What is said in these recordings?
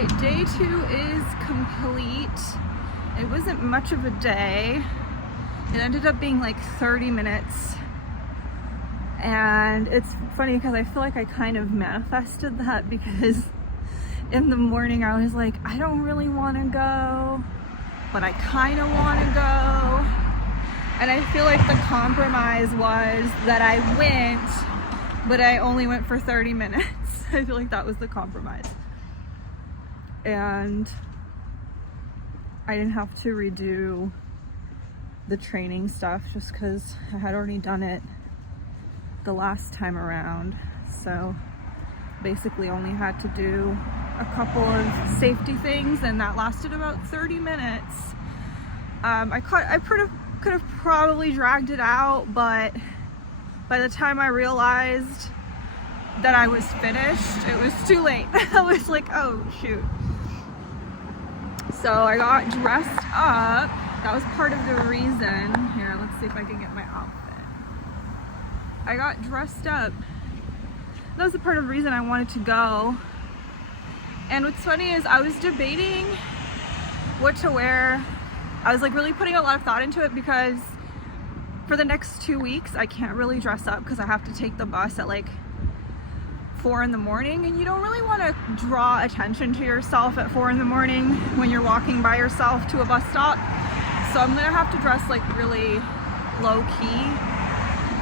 Alright, day 2 is complete. It wasn't much of a day. It ended up being like 30 minutes. And it's funny because I feel like I kind of manifested that, because in the morning I was like, I don't really want to go, but I kind of want to go. And I feel like the compromise was that I went, but I only went for 30 minutes. I feel like that was the compromise. And I didn't have to redo the training stuff just because I had already done it the last time around. So basically only had to do a couple of safety things, and that lasted about 30 minutes. I could have probably dragged it out, but by the time I realized that I was finished, it was too late. I was like, oh shoot. So I got dressed up. That was part of the reason. Here, let's see if I can get my outfit. I got dressed up. That was the part of the reason I wanted to go. And what's funny is I was debating what to wear. I was like really putting a lot of thought into it, because for the next 2 weeks I can't really dress up because I have to take the bus at like 4 in the morning, and you don't really want to draw attention to yourself at 4 in the morning when you're walking by yourself to a bus stop. So I'm gonna have to dress like really low key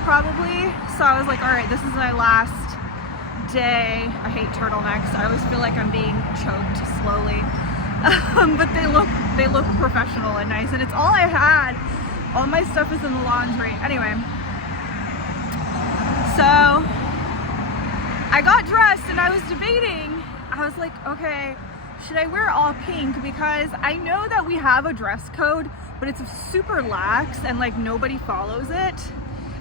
probably. So I was like, all right, this is my last day. I hate turtlenecks. I always feel like I'm being choked slowly. But they look professional and nice, and it's all I had. All my stuff is in the laundry. Anyway, so I got dressed and I was debating. I was like, okay, should I wear all pink? Because I know that we have a dress code, but it's super lax and like nobody follows it.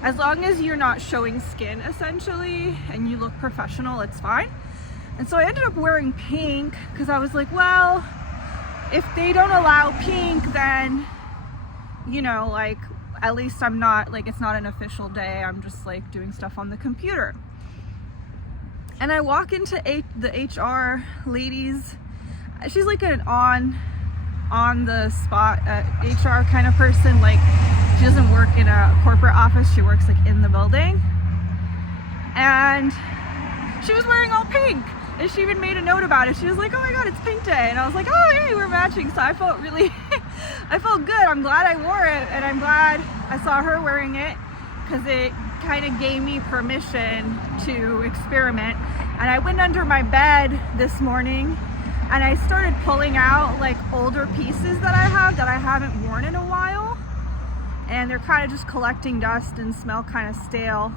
As long as you're not showing skin essentially and you look professional, it's fine. And so I ended up wearing pink because I was like, well, if they don't allow pink, then, you know, like at least I'm not like, it's not an official day. I'm just like doing stuff on the computer. And I walk into the HR ladies. She's like an on the spot HR kind of person. Like, she doesn't work in a corporate office. She works like in the building. And she was wearing all pink. And she even made a note about it. She was like, oh my God, it's pink day. And I was like, oh yay, we're matching. So I felt really, I felt good. I'm glad I wore it. And I'm glad I saw her wearing it, because it kind of gave me permission to experiment. And I went under my bed this morning and I started pulling out like older pieces that I haven't worn in a while. And they're kind of just collecting dust and smell kind of stale.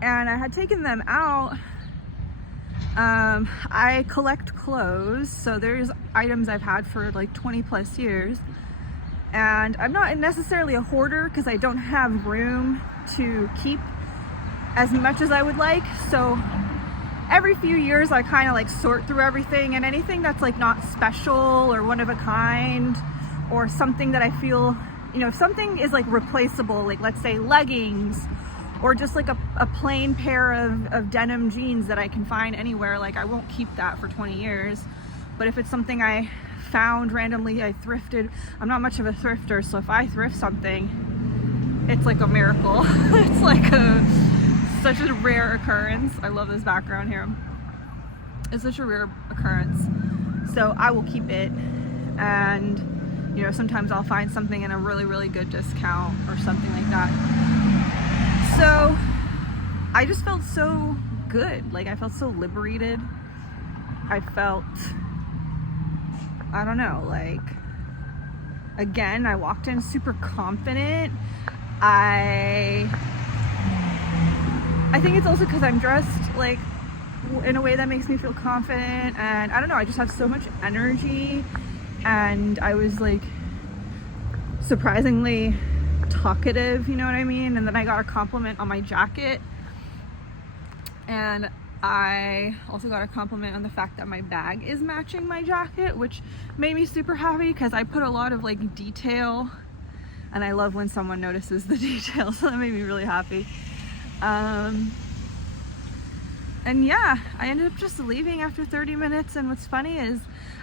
And I had taken them out. I collect clothes, so there's items I've had for like 20 plus years. And I'm not necessarily a hoarder because I don't have room to keep as much as I would like. So every few years I kind of like sort through everything, and anything that's like not special or one of a kind, or something that I feel, you know, if something is like replaceable, like let's say leggings, or just like a plain pair of denim jeans that I can find anywhere, like I won't keep that for 20 years. But if it's something I found randomly, I thrifted. I'm not much of a thrifter, so if I thrift something, it's like a miracle. It's like such a rare occurrence. I love this background here. It's such a rare occurrence. So I will keep it, and you know, sometimes I'll find something in a really, really good discount or something like that. So I just felt so good. Like I felt so liberated. I felt, I don't know, like, again, I walked in super confident. I think it's also because I'm dressed like in a way that makes me feel confident, and I don't know, I just have so much energy, and I was like surprisingly talkative, you know what I mean? And then I got a compliment on my jacket, and I also got a compliment on the fact that my bag is matching my jacket, which made me super happy because I put a lot of like detail, and I love when someone notices the detail, so that made me really happy. And yeah, I ended up just leaving after 30 minutes. And what's funny is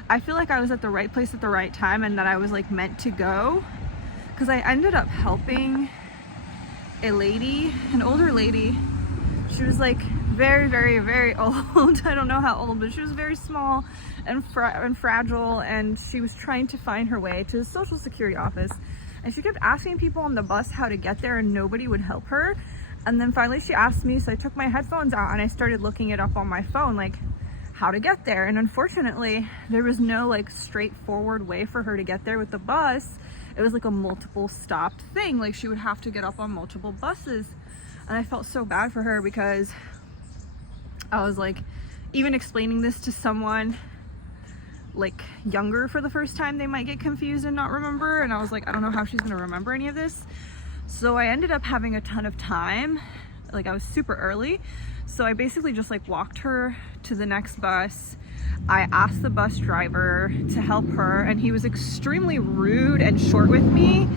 I feel like I was at the right place at the right time and that I was like meant to go, because I ended up helping a lady, an older lady. She was like very, very, very old. I don't know how old, but she was very small and fragile, and she was trying to find her way to the Social Security office. And she kept asking people on the bus how to get there and nobody would help her. And then finally she asked me, so I took my headphones out and I started looking it up on my phone, like how to get there. And unfortunately, there was no like straightforward way for her to get there with the bus. It was like a multiple stopped thing. Like she would have to get up on multiple buses. And I felt so bad for her because I was like, even explaining this to someone like younger for the first time, they might get confused and not remember. And I was like, I don't know how she's gonna remember any of this. So I ended up having a ton of time. Like I was super early. So I basically just like walked her to the next bus. I asked the bus driver to help her and he was extremely rude and short with me.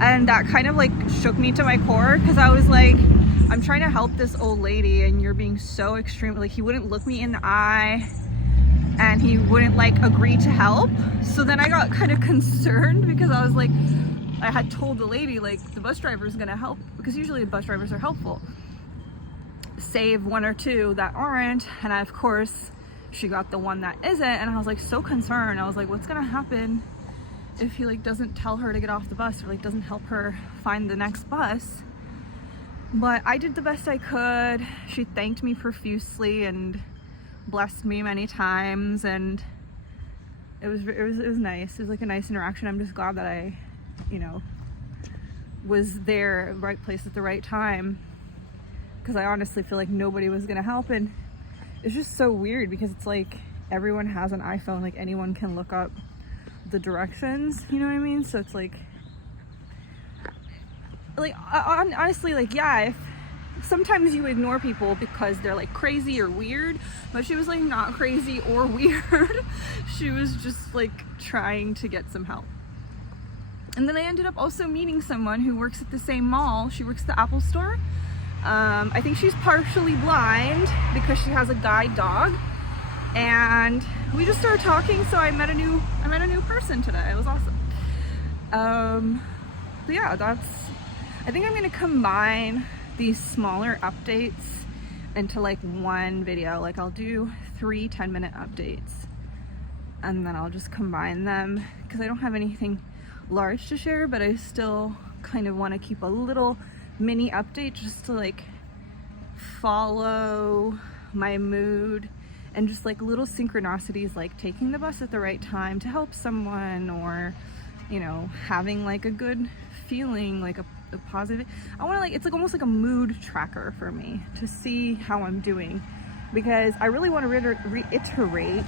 And that kind of like shook me to my core, because I was like, I'm trying to help this old lady and you're being so extreme. Like he wouldn't look me in the eye and he wouldn't like agree to help. So then I got kind of concerned because I was like, I had told the lady like the bus driver is gonna help, because usually bus drivers are helpful, save one or two that aren't. And of course she got the one that isn't, and I was like so concerned. I was like, what's gonna happen if he like doesn't tell her to get off the bus or like doesn't help her find the next bus? But I did the best I could. She thanked me profusely and blessed me many times, and it was nice. It was like a nice interaction. I'm just glad that I, you know, was there, right place at the right time, because I honestly feel like nobody was gonna help. And it's just so weird because it's like everyone has an iPhone, like anyone can look up the directions, you know what I mean? So it's like honestly, like, yeah, if sometimes you ignore people because they're like crazy or weird, but she was like not crazy or weird. She was just like trying to get some help. And then I ended up also meeting someone who works at the same mall. She works at the Apple store. I think she's partially blind because she has a guide dog, and we just started talking. So I met a new person today. It was awesome. But yeah, I think I'm gonna combine these smaller updates into like one video. Like I'll do 3 10-minute updates and then I'll just combine them, because I don't have anything large to share, but I still kind of want to keep a little mini update just to like follow my mood, and just like little synchronicities, like taking the bus at the right time to help someone, or you know, having like a good feeling, like a positive. I want to like, it's like almost like a mood tracker for me to see how I'm doing, because I really want to reiterate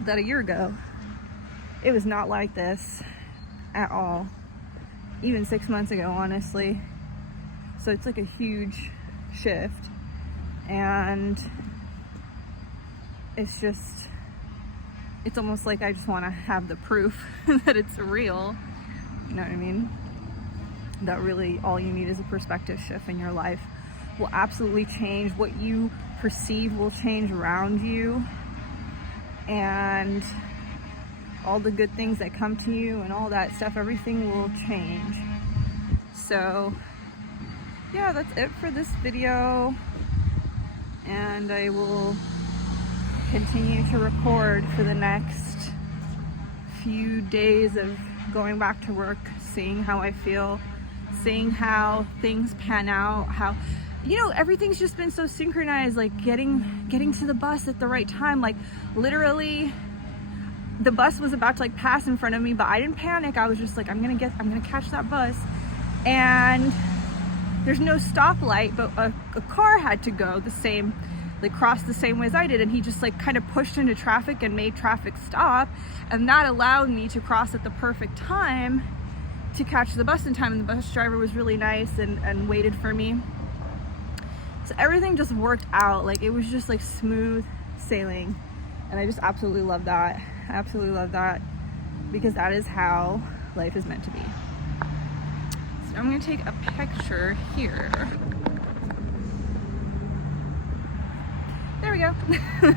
that a year ago it was not like this at all, even 6 months ago, honestly. So it's like a huge shift, and it's just, it's almost like I just want to have the proof that it's real, you know what I mean? That really all you need is a perspective shift in your life will absolutely change. What you perceive will change around you, and all the good things that come to you and all that stuff, everything will change. So yeah, that's it for this video, and I will continue to record for the next few days of going back to work, seeing how I feel, seeing how things pan out, how, you know, everything's just been so synchronized, like getting to the bus at the right time. Like literally the bus was about to like pass in front of me, but I didn't panic. I was just like, I'm gonna catch that bus. And there's no stoplight, but a car had to go the same, like cross the same way as I did, and he just like kind of pushed into traffic and made traffic stop, and that allowed me to cross at the perfect time to catch the bus in time. And the bus driver was really nice and waited for me. So everything just worked out. Like it was just like smooth sailing, and I just absolutely love that. I absolutely love that, because that is how life is meant to be. So I'm gonna take a picture here. There we go.